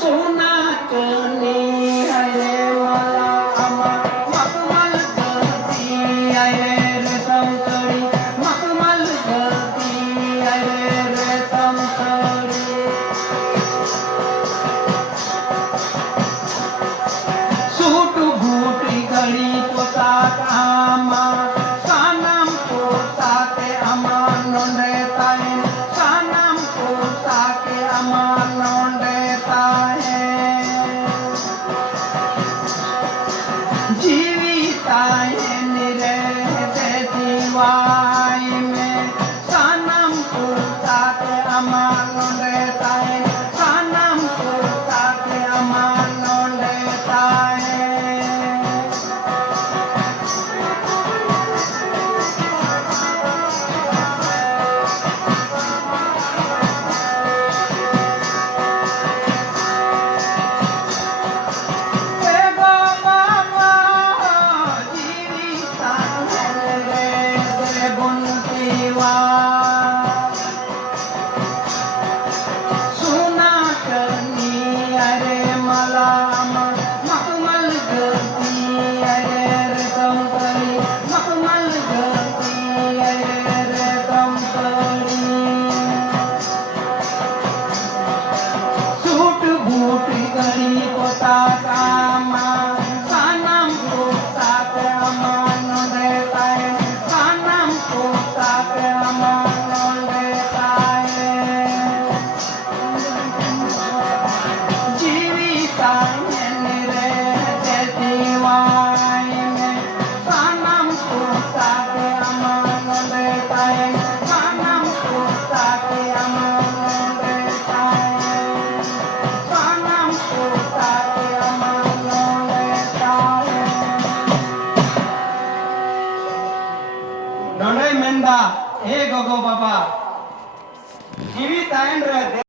सोना चनी अरे मला मखमल गती अरे रेशम कड़ी मखमल गती अरे रेशम कड़ी सूट बूटी गड़ी पोशाक आमा सानम पोशाके अमा नोंडे ताए सानम पोशाके अमा नोंडे ताए जीविताए निरे देवाई में सानम पोशाके अमा नोंडे ताए सानम पोशाके अमा नोंडे ताए Nonai menda, gogo baba, jiwi taen re.